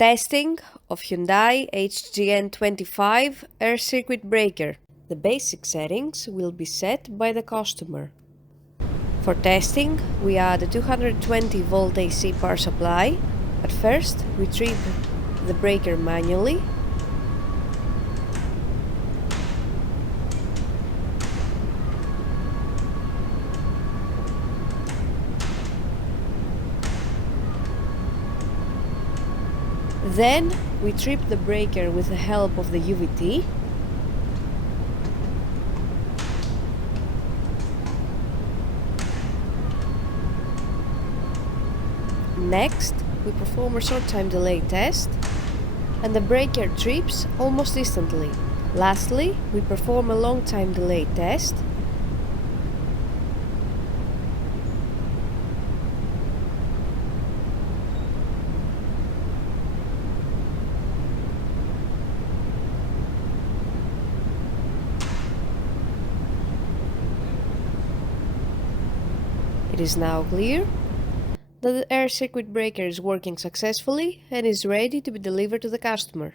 Testing of Hyundai HGN25 air circuit breaker. The basic settings will be set by the customer. For testing, we add a 220 volt AC power supply. At first, we trip the breaker manually. Then we trip the breaker with the help of the UVT. Next, we perform a short time delay test, and the breaker trips almost instantly. Lastly, we perform a long time delay test. It is now clear that the air circuit breaker is working successfully and is ready to be delivered to the customer.